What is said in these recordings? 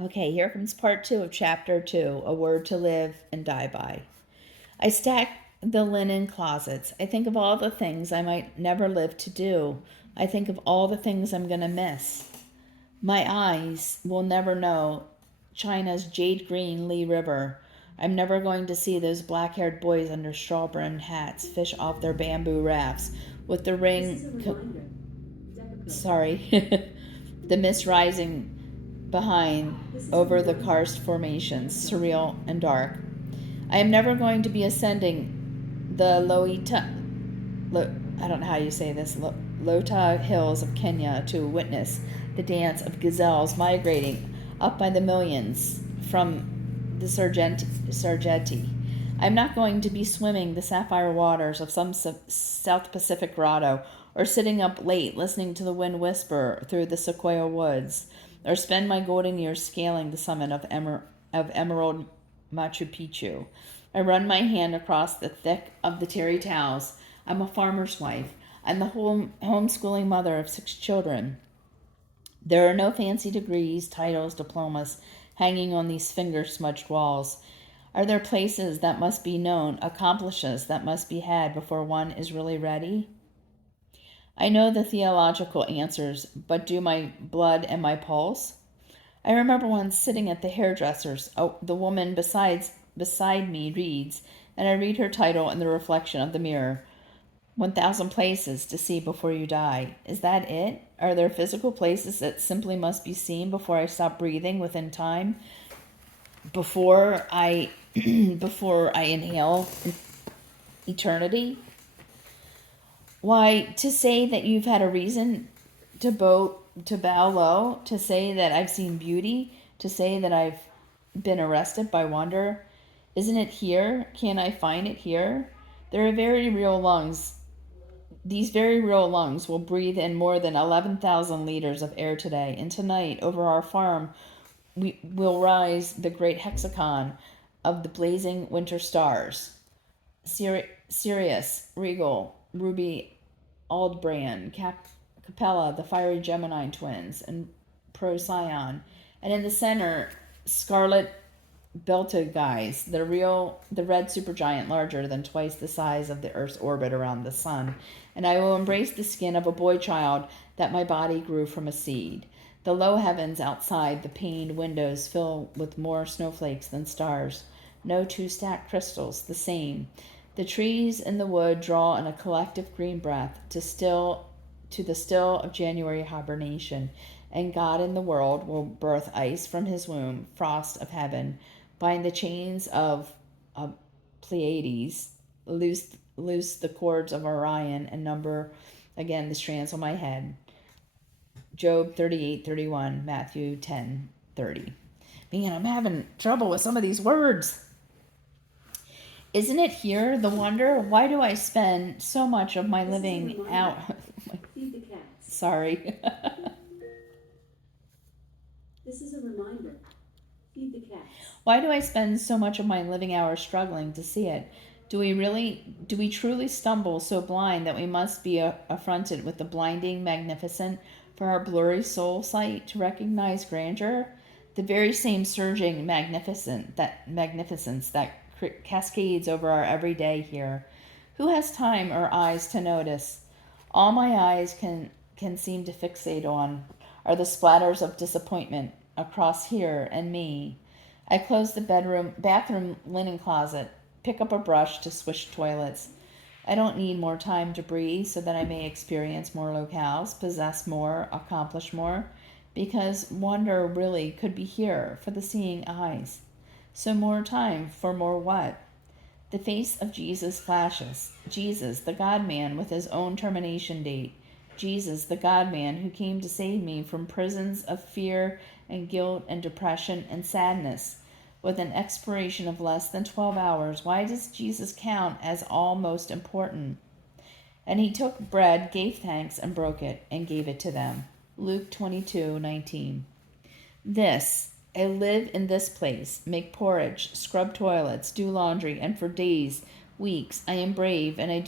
Okay, here comes part 2 of chapter 2, A Word to Live and Die By. I stack the linen closets. I think of all the things I might never live to do. I think of all the things I'm going to miss. My eyes will never know China's jade green Lee River. I'm never going to see those black-haired boys under straw-brimmed hats fish off their bamboo rafts with the the mist rising behind over the karst formations, surreal and dark. I am never going to be ascending the I don't know how you say this, Lota hills of Kenya to witness the dance of gazelles migrating up by the millions from the Serengeti. I'm not going to be swimming the sapphire waters of some South Pacific grotto, or sitting up late listening to the wind whisper through the sequoia woods, or spend my golden years scaling the summit of Emerald Machu Picchu. I run my hand across the thick of the terry towels. I'm a farmer's wife. I'm the homeschooling mother of 6 children. There are no fancy degrees, titles, diplomas hanging on these finger-smudged walls. Are there places that must be known, accomplishes that must be had before one is really ready? I know the theological answers, but do my blood and my pulse? I remember once sitting at the hairdresser's. The woman beside me reads, and I read her title in the reflection of the mirror. 1,000 places to see before you die. Is that it? Are there physical places that simply must be seen before I stop breathing within time? Before I before I inhale eternity? Why, to say that you've had a reason to bow low, to say that I've seen beauty, to say that I've been arrested by wonder. Isn't it here? Can I find it here? There are very real lungs. These very real lungs will breathe in more than 11,000 liters of air today, and tonight over our farm will rise the great hexagon of the blazing winter stars. Sirius, Regal, Ruby, Aldbrand, Capella, the fiery Gemini twins, and Procyon, and in the center, Scarlet Betelgeuse, the red supergiant larger than twice the size of the Earth's orbit around the sun. And I will embrace the skin of a boy child that my body grew from a seed. The low heavens outside the paned windows fill with more snowflakes than stars. No 2 stacked crystals, the same. The trees in the wood draw in a collective green breath to the still of January hibernation, and God in the world will birth ice from his womb, frost of heaven, bind the chains of Pleiades, loose the cords of Orion, and number again the strands on my head. Job 38:31, Matthew 10:30. Man, I'm having trouble with some of these words. Isn't it here, the wonder? Why do I spend so much of my living out? Feed the cats. Sorry. This is a reminder. Feed the cats. Why do I spend so much of my living hours struggling to see it? Do we truly stumble so blind that we must be affronted with the blinding magnificent for our blurry soul sight to recognize grandeur? The very same surging magnificence that cascades over our everyday here. Who has time or eyes to notice? All my eyes can seem to fixate on are the splatters of disappointment across here and me. I close the bathroom linen closet, pick up a brush to swish toilets. I don't need more time to breathe so that I may experience more locales, possess more, accomplish more, because wonder really could be here for the seeing eyes. So more time for more what? The face of Jesus flashes. Jesus, the God-man with his own termination date. Jesus, the God-man who came to save me from prisons of fear and guilt and depression and sadness. With an expiration of less than 12 hours, why does Jesus count as all most important? And he took bread, gave thanks, and broke it, and gave it to them. Luke 22:19. This, I live in this place, make porridge, scrub toilets, do laundry, and for days, weeks, I am brave, and I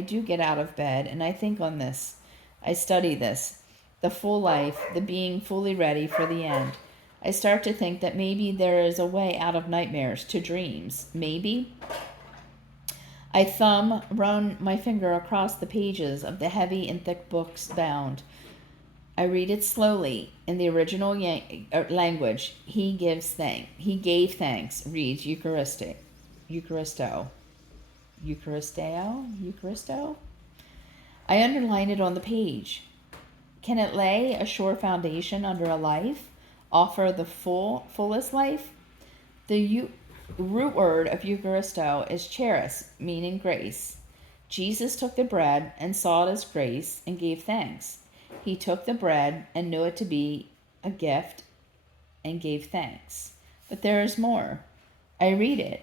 do get out of bed, and I think on this. I study this, the full life, the being fully ready for the end. I start to think that maybe there is a way out of nightmares to dreams. Maybe. I run my finger across the pages of the heavy and thick books bound. I read it slowly in the original language. He gave thanks. Reads Eucharisto. Eucharisto. I underline it on the page. Can it lay a sure foundation under a life? Offer the fullest life? The root word of Eucharisto is charis, meaning grace. Jesus took the bread and saw it as grace and gave thanks. He took the bread and knew it to be a gift and gave thanks. But there is more. I read it.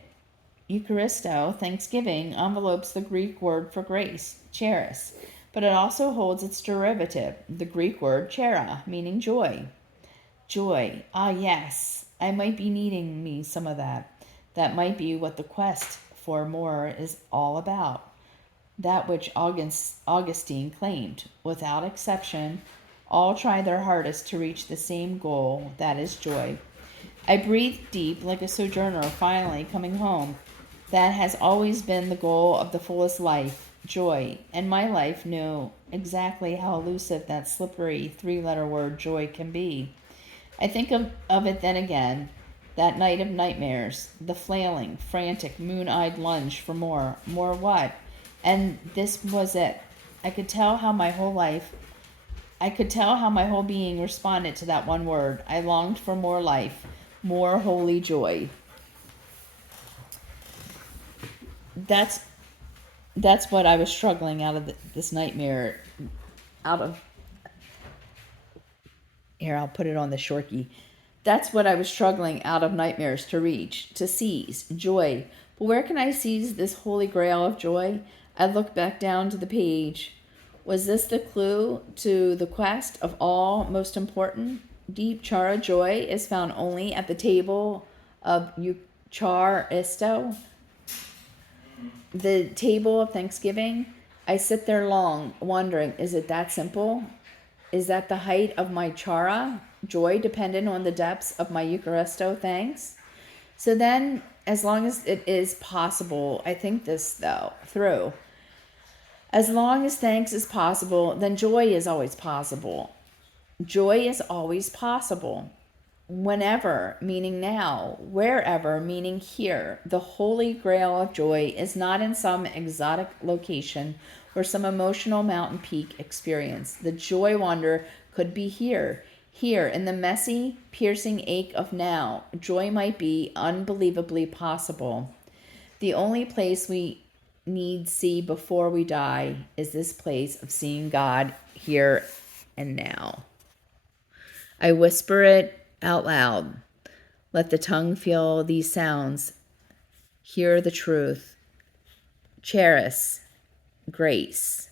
Eucharisto, thanksgiving, envelopes the Greek word for grace, charis, but it also holds its derivative, the Greek word chara, meaning joy. Joy. Ah, yes. I might be needing me some of that. That might be what the quest for more is all about. That which Augustine claimed. Without exception, all try their hardest to reach the same goal, that is joy. I breathe deep like a sojourner finally coming home. That has always been the goal of the fullest life, joy, and my life knew exactly how elusive that slippery three-letter word joy can be. I think of it then again, that night of nightmares, the flailing, frantic, moon-eyed lunge for more. More what? And this was it. I could tell how my whole being responded to that one word. I longed for more life, more holy joy. That's what I was struggling out of this nightmare, Here, I'll put it on the shortkey. That's what I was struggling out of nightmares to reach, to seize, joy. But where can I seize this holy grail of joy? I looked back down to the page. Was this the clue to the quest of all most important? Deep chara joy is found only at the table of Eucharisto, the table of thanksgiving. I sit there long, wondering, is it that simple? Is that the height of my chara, joy, dependent on the depths of my Eucharisto thanks? So then, as long as it is possible, I think this through. As long as thanks is possible, then joy is always possible. Joy is always possible. Whenever, meaning now. Wherever, meaning here. The holy grail of joy is not in some exotic location or some emotional mountain peak experience. The joy wonder could be here. Here, in the messy, piercing ache of now, joy might be unbelievably possible. The only place we need see before we die is this place of seeing God here and now. I whisper it out loud. Let the tongue feel these sounds. Hear the truth. Charis. Grace.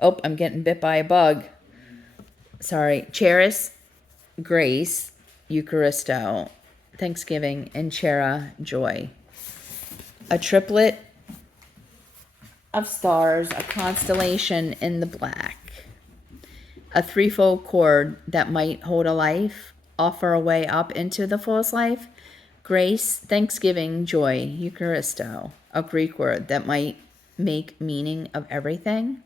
Oh, I'm getting bit by a bug. Sorry. Charis, grace, Eucharisto, thanksgiving, and chara, joy. A triplet of stars, a constellation in the black. A threefold cord that might hold a life, offer a way up into the fullest life. Grace, thanksgiving, joy, Eucharisto, a Greek word that might make meaning of everything.